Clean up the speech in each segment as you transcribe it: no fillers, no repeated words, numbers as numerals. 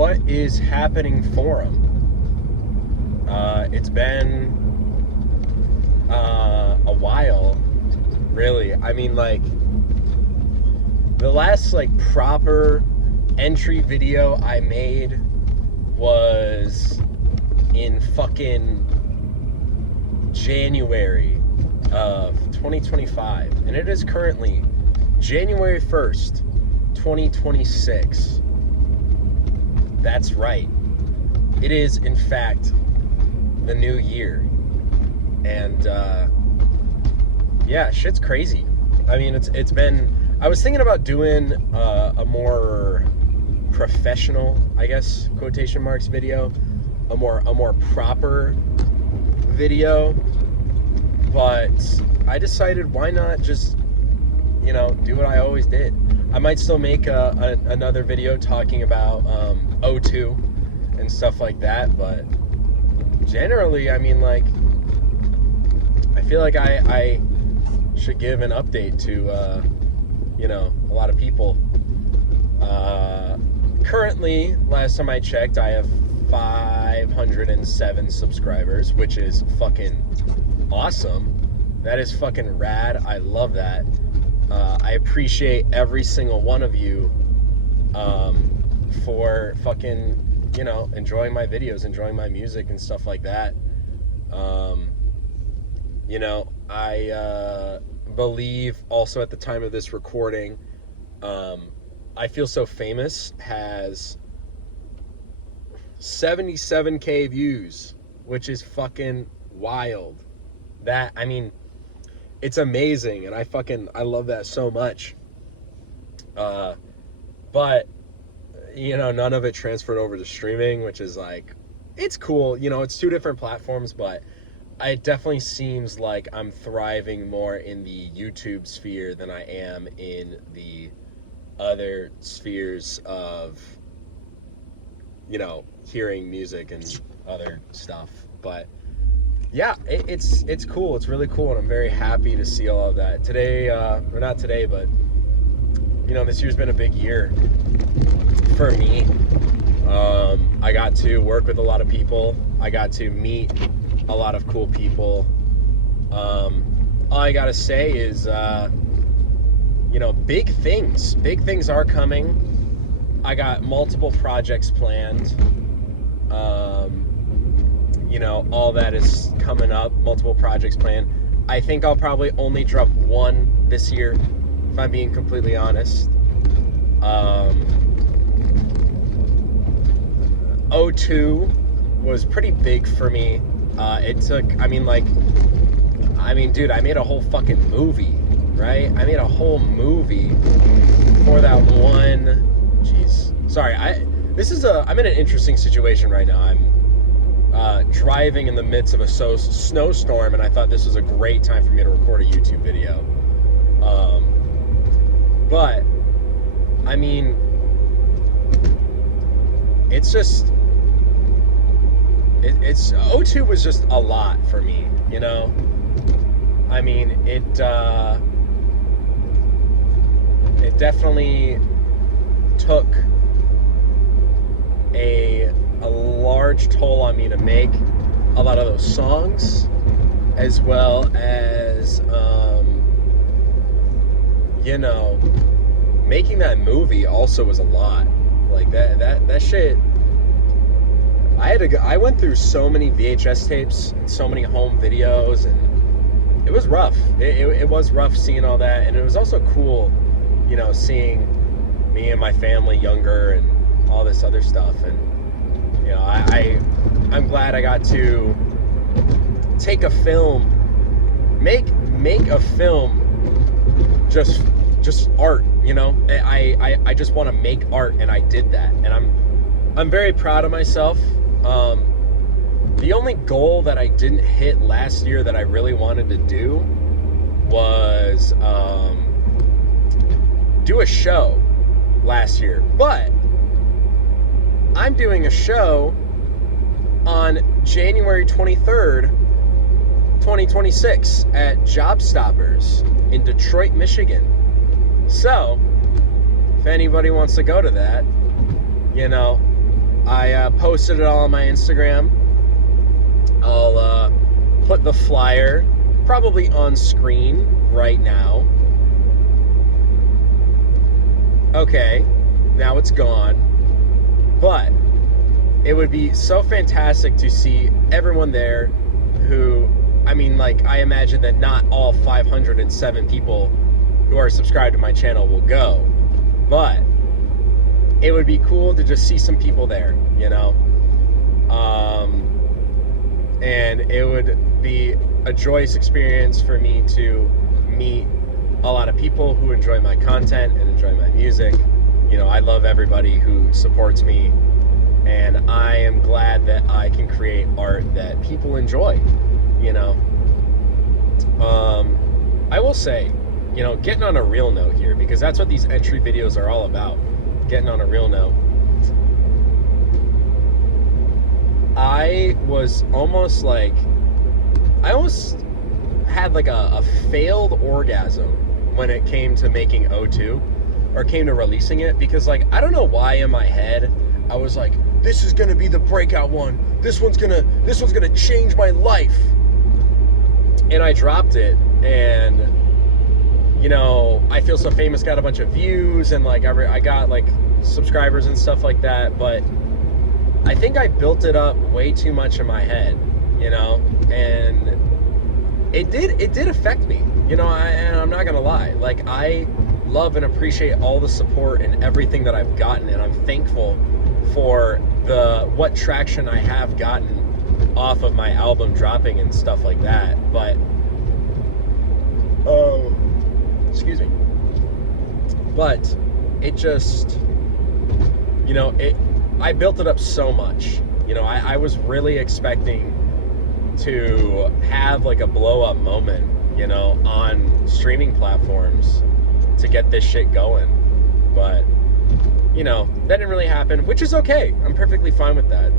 What is happening forum? It's been a while, really. I mean, like, the last like proper entry video I made was in fucking January of 2025, and it is currently January 1st, 2026. That's right. It is, in fact, the new year. And, yeah, shit's crazy. I mean, it's been... I was thinking about doing a more professional, I guess, quotation marks video. A more proper video. But I decided, why not just, you know, do what I always did. I might still make another video talking about O2 and stuff like that, but generally, I mean, like, I feel like I should give an update to, you know, a lot of people. Currently, last time I checked, I have 507 subscribers, which is fucking awesome. That is fucking rad. I love that. I appreciate every single one of you for fucking, you know, enjoying my videos, enjoying my music and stuff like that. You know, I believe also at the time of this recording, I Feel So Famous has 77K views, which is fucking wild. That, I mean, it's amazing, and I love that so much. But, you know, none of it transferred over to streaming, which is like, it's cool. You know, it's two different platforms, but it definitely seems like I'm thriving more in the YouTube sphere than I am in the other spheres of, you know, hearing music and other stuff. But yeah, it's cool. It's really cool, and I'm very happy to see all of that. Today, or not today, but, you know, this year's been a big year for me. I got to work with a lot of people. I got to meet a lot of cool people. All I gotta say is, you know, big things are coming. I got multiple projects planned. You know, all that is coming up, multiple projects planned. I think I'll probably only drop one this year, if I'm being completely honest. O2 was pretty big for me. It took, I mean, dude, I made a whole fucking movie, right? I made a whole movie for that one. Jeez. Sorry, I'm in an interesting situation right now. I'm driving in the midst of a snowstorm, and I thought this was a great time for me to record a YouTube video. But, I mean, it's just, it's O2 was just a lot for me, you know? I mean, it definitely took a large toll on me to make a lot of those songs, as well as, you know, making that movie also was a lot. Like, that shit, I went through so many VHS tapes and so many home videos, and it was rough. It was rough seeing all that, and it was also cool, you know, seeing me and my family younger and all this other stuff. And, you know, I'm glad I got to take a film, make a film, just art, you know. I just want to make art, and I did that, and I'm very proud of myself. The only goal that I didn't hit last year that I really wanted to do was do a show last year, but I'm doing a show on January 23rd, 2026 at Job Stoppers in Detroit, Michigan. So, if anybody wants to go to that, you know, I posted it all on my Instagram. I'll put the flyer probably on screen right now. Okay, now it's gone. But it would be so fantastic to see everyone there who, I mean, like, I imagine that not all 507 people who are subscribed to my channel will go. But it would be cool to just see some people there, you know? And it would be a joyous experience for me to meet a lot of people who enjoy my content and enjoy my music. You know, I love everybody who supports me, and I am glad that I can create art that people enjoy, you know? I will say, you know, getting on a real note here, because that's what these entry videos are all about, getting on a real note. I was almost like, I almost had like a failed orgasm when it came to making O2, or came to releasing it, because like, I don't know why in my head, I was like, this is gonna be the breakout one. This one's gonna change my life. And I dropped it, and you know, I Feel So Famous got a bunch of views, and like I got like subscribers and stuff like that, but I think I built it up way too much in my head, you know, and it did affect me, you know, and I'm not gonna lie. Like, I love and appreciate all the support and everything that I've gotten, and I'm thankful for what traction I have gotten off of my album dropping and stuff like that. But excuse me, but it just, you know, I built it up so much, you know. I was really expecting to have like a blow up moment, you know, on streaming platforms to get this shit going, but you know, that didn't really happen, which is okay. I'm perfectly fine with that.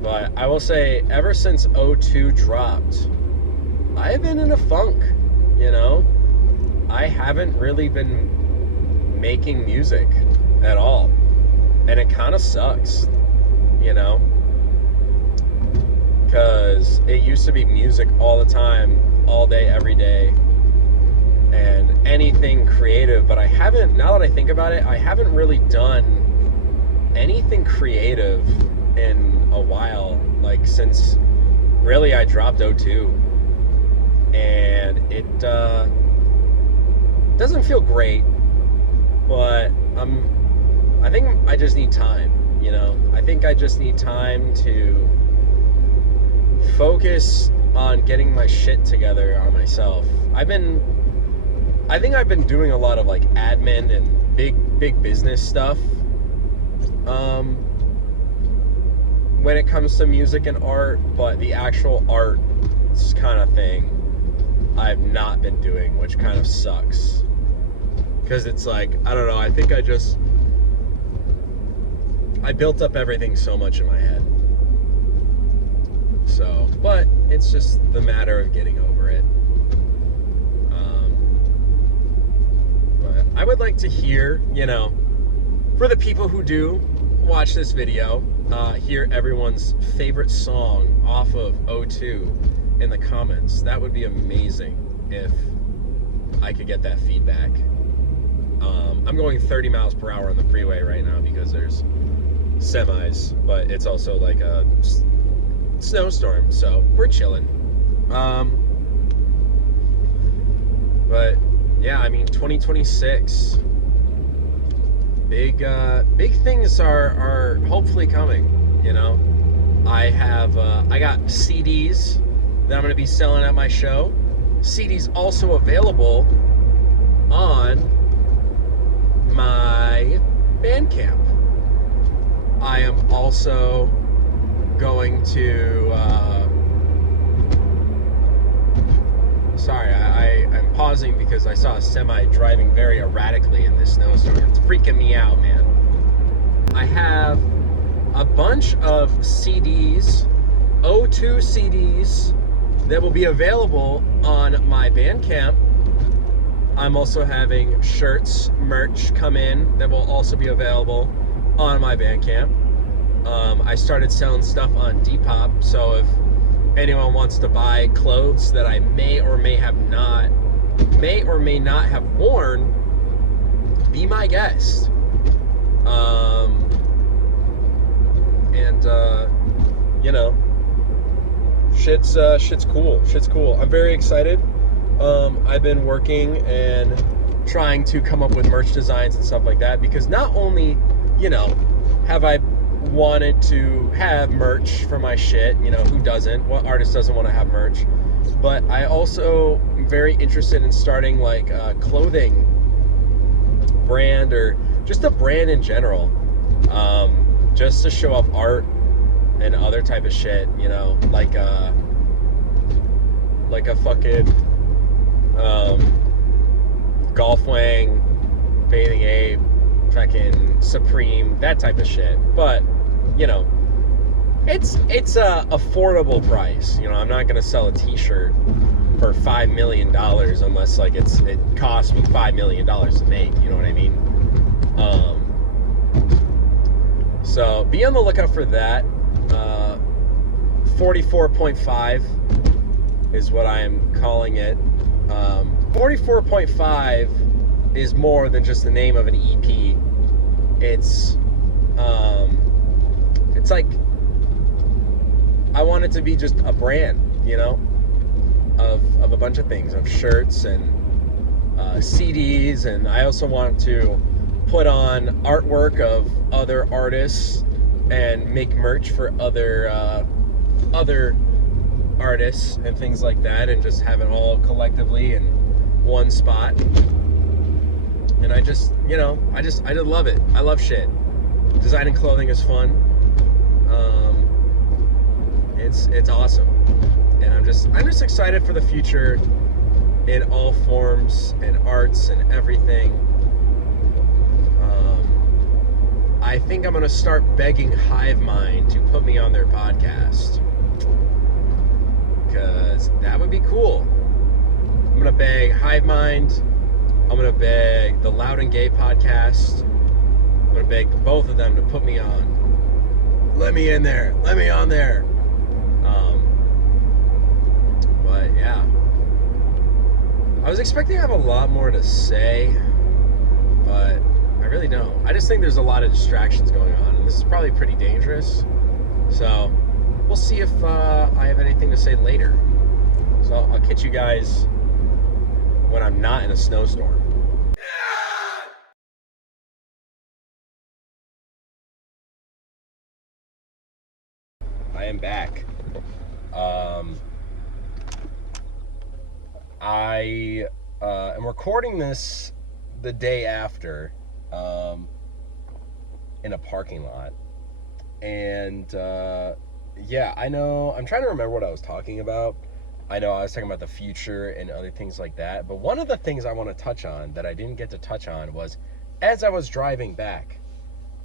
But I will say, ever since O2 dropped, I've been in a funk, you know. I haven't really been making music at all, and it kind of sucks, you know, because it used to be music all the time, all day, every day, and anything creative. But I haven't, now that I think about it, I haven't really done anything creative in a while, like since really I dropped O2, and it doesn't feel great, but I think I just need time, you know. I think I just need time to focus on getting my shit together on myself. I think I've been doing a lot of like admin and big business stuff when it comes to music and art, but the actual art kind of thing I've not been doing, which kind of sucks, because it's like, I don't know, I think I built up everything so much in my head. So, but it's just the matter of getting over it. But I would like to hear, you know, for the people who do watch this video, hear everyone's favorite song off of O2 in the comments. That would be amazing if I could get that feedback. I'm going 30 miles per hour on the freeway right now because there's semis, but it's also like a snowstorm, so we're chilling. But yeah, I mean, 2026, big things are hopefully coming, you know. I got CDs that I'm going to be selling at my show. CDs also available on my Bandcamp. I am also going to sorry, I'm pausing because I saw a semi driving very erratically in this snowstorm. It's freaking me out, man. I have a bunch of CDs, O2 CDs, that will be available on my Bandcamp. I'm also having shirts, merch come in that will also be available on my Bandcamp. I started selling stuff on Depop, so if anyone wants to buy clothes that I may or may not have worn, be my guest. Shit's cool. I'm very excited. I've been working and trying to come up with merch designs and stuff like that, because not only, have I wanted to have merch for my shit, who doesn't? What artist doesn't want to have merch? But I also am very interested in starting like a clothing brand, or just a brand in general, just to show off art and other type of shit, like a fucking golf wang, bathing ape, fucking Supreme, that type of shit. But it's a affordable price. I'm not gonna sell a t-shirt for $5 million unless like it costs me $5 million to make, you know what I mean? So be on the lookout for that. 44.5 is what I am calling it. 44.5 is more than just the name of an EP. It's like, I want it to be just a brand, of a bunch of things, of shirts and CDs, and I also want to put on artwork of other artists and make merch for other artists and things like that, and just have it all collectively in one spot. And I just love it. I love shit. Designing clothing is fun. It's awesome, and I'm just excited for the future in all forms and arts and everything. I think I'm gonna start begging Hivemind to put me on their podcast, because that would be cool. I'm gonna beg Hivemind. I'm gonna beg the Loud and Gay podcast. I'm gonna beg both of them to put me on. Let me in there. Let me on there. But yeah, I was expecting to have a lot more to say, but I really don't. I just think there's a lot of distractions going on, and this is probably pretty dangerous. So we'll see if I have anything to say later. So I'll catch you guys when I'm not in a snowstorm. I am back. I am recording this the day after, in a parking lot. And yeah, I know, I'm trying to remember what I was talking about. I know I was talking about the future and other things like that, but one of the things I want to touch on that I didn't get to touch on was, as I was driving back,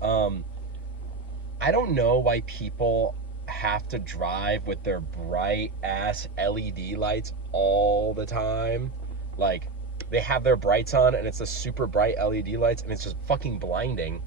I don't know why people have to drive with their bright ass LED lights all the time. Like, they have their brights on and it's the super bright LED lights, and it's just fucking blinding.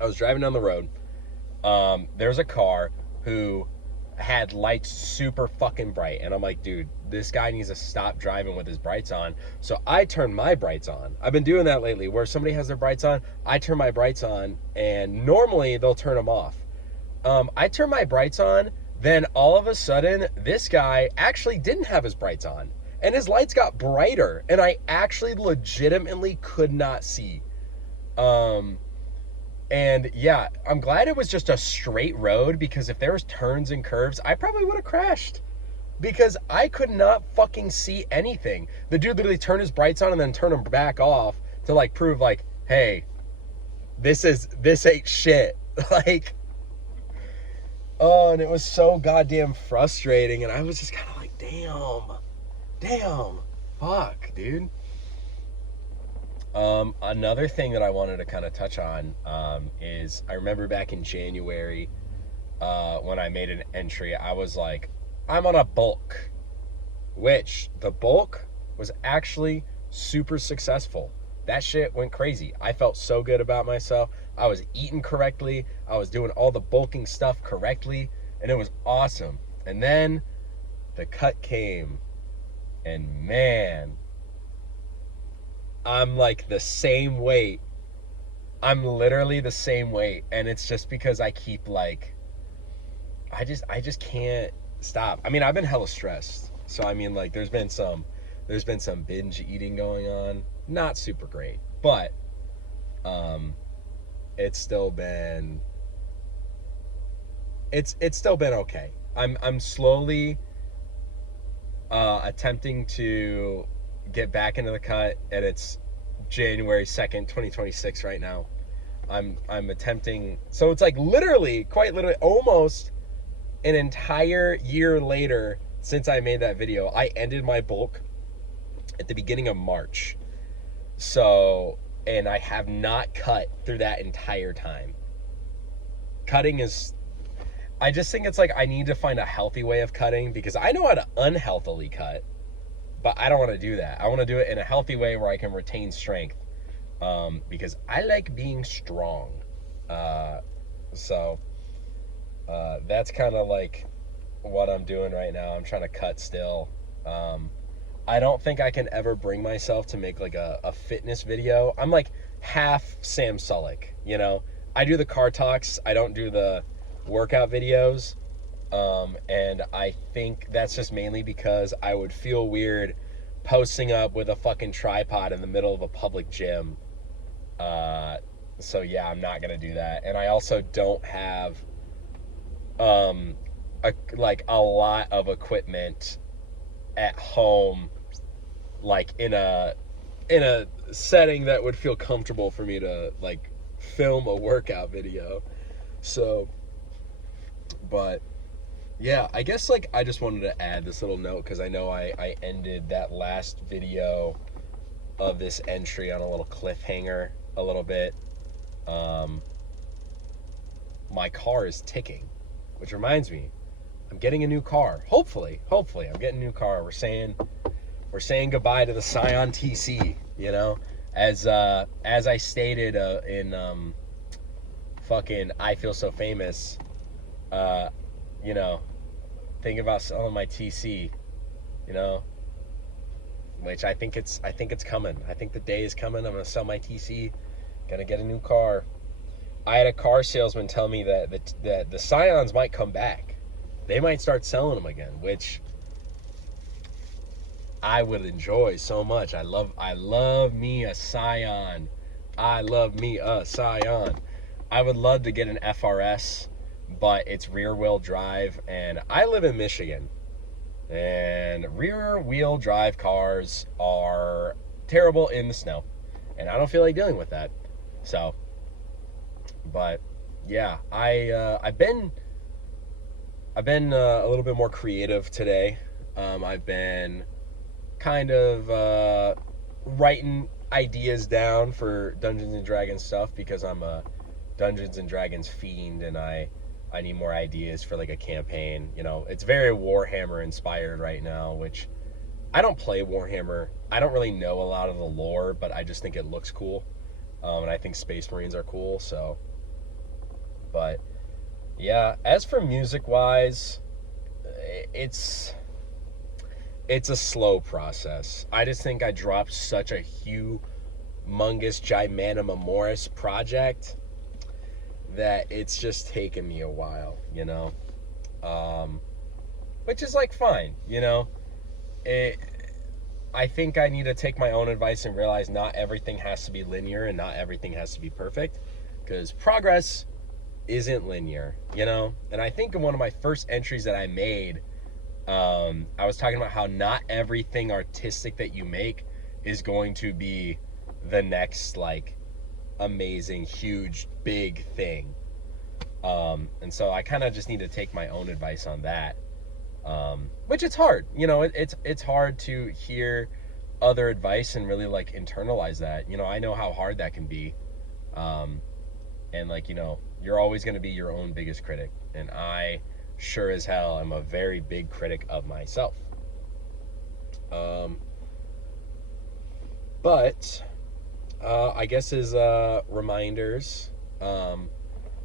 I was driving down the road. There's a car who had lights super fucking bright, and I'm like, dude, this guy needs to stop driving with his brights on. So I turned my brights on. I've been doing that lately, where somebody has their brights on, I turn my brights on, and normally they'll turn them off. I turned my brights on, then all of a sudden this guy actually didn't have his brights on, and his lights got brighter, and I actually legitimately could not see. And yeah, I'm glad it was just a straight road, because if there was turns and curves, I probably would have crashed, because I could not fucking see anything. The dude literally turned his brights on and then turned them back off to like prove like, hey, this ain't shit. Like, oh, and it was so goddamn frustrating, and I was just kind of like, damn, fuck, dude. Another thing that I wanted to kind of touch on is, I remember back in January, when I made an entry, I was like, I'm on a bulk, which the bulk was actually super successful. That shit went crazy. I felt so good about myself. I was eating correctly. I was doing all the bulking stuff correctly, and it was awesome. And then the cut came, and man, I'm like the same weight. I'm literally the same weight, and it's just because I keep like I just can't stop. I mean, I've been hella stressed. So I mean, like there's been some binge eating going on. Not super great, but um it's still been it's still been okay. I'm slowly attempting to get back into the cut, and it's January 2nd, 2026 right now. I'm attempting, so it's like literally, quite literally, almost an entire year later since I made that video. I ended my bulk at the beginning of March. So, and I have not cut through that entire time. Cutting is, I just think it's like I need to find a healthy way of cutting, because I know how to unhealthily cut, but I don't want to do that. I want to do it in a healthy way where I can retain strength, because I like being strong. So that's kind of like what I'm doing right now. I'm trying to cut still. I don't think I can ever bring myself to make like a fitness video. I'm like half Sam Sulek, you know? I do the car talks, I don't do the workout videos. And I think that's just mainly because I would feel weird posting up with a fucking tripod in the middle of a public gym. So yeah, I'm not gonna do that. And I also don't have a lot of equipment at home, like in a setting that would feel comfortable for me to like film a workout video. So, but yeah, I guess like I just wanted to add this little note, because I know I ended that last video of this entry on a little cliffhanger a little bit. My car is ticking, which reminds me, I'm getting a new car. Hopefully I'm getting a new car. We're saying goodbye to the Scion TC, you know, as I stated in fucking I Feel So Famous, you know, thinking about selling my TC, you know, which I think it's coming. I think the day is coming. I'm gonna sell my TC, gonna get a new car. I had a car salesman tell me that the Scions might come back. They might start selling them again, which I would enjoy so much. I love me a Scion. I love me a Scion. I would love to get an FRS, but it's rear wheel drive, and I live in Michigan, and rear wheel drive cars are terrible in the snow, and I don't feel like dealing with that. So, but yeah, I've been a little bit more creative today. I've been kind of writing ideas down for Dungeons and Dragons stuff, because I'm a Dungeons and Dragons fiend, and I need more ideas for like a campaign. You know, it's very Warhammer inspired right now, which I don't play Warhammer. I don't really know a lot of the lore, but I just think it looks cool. And I think Space Marines are cool, so. But yeah, as for music wise, it's a slow process. I just think I dropped such a humongous Giganimamorous project that it's just taken me a while, you know, which is like fine, you know. I think I need to take my own advice and realize not everything has to be linear and not everything has to be perfect, because progress isn't linear, you know. And I think in one of my first entries that I made, I was talking about how not everything artistic that you make is going to be the next like amazing, huge, big thing. And so I kind of just need to take my own advice on that. Which it's hard, you know, it's hard to hear other advice and really like internalize that. You know, I know how hard that can be. And like, you know, you're always going to be your own biggest critic. And I sure as hell am a very big critic of myself. But I guess as reminders,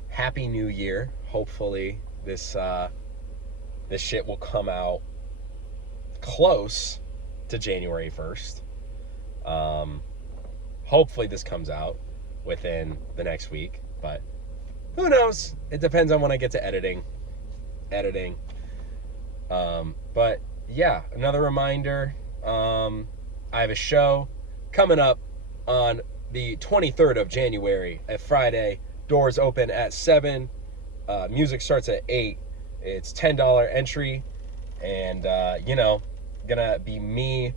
Happy New Year. Hopefully this shit will come out close to January 1st. Hopefully this comes out within the next week, but who knows? It depends on when I get to editing. But yeah, another reminder, I have a show coming up on the 23rd of January at Friday. Doors open at 7. Music starts at 8. It's $10 entry. And, gonna be me,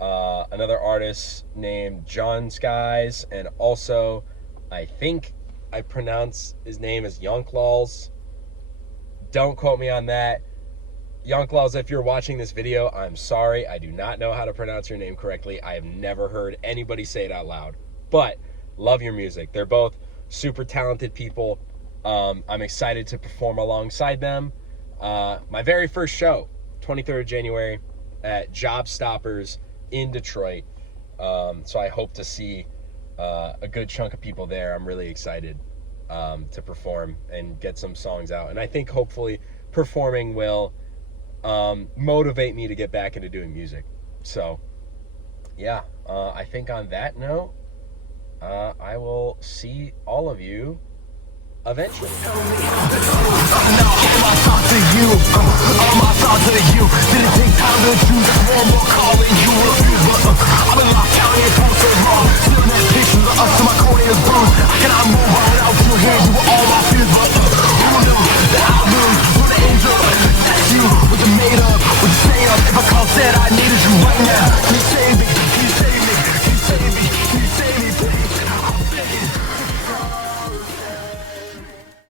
another artist named John Skies, and also, I think I pronounce his name as Yonklaws. Don't quote me on that. Yonklaws, if you're watching this video, I'm sorry. I do not know how to pronounce your name correctly. I have never heard anybody say it out loud. But love your music. They're both super talented people. I'm excited to perform alongside them. My very first show, 23rd of January at Job Stoppers in Detroit. So I hope to see a good chunk of people there. I'm really excited to perform and get some songs out. And I think hopefully performing will motivate me to get back into doing music. So yeah, I think on that note, I will see all of you eventually. All my thoughts to you. Didn't take time to choose. One more calling you refuse, but I've been locked down here for so long. Still that picture of us to my corneas bruised. I cannot move on.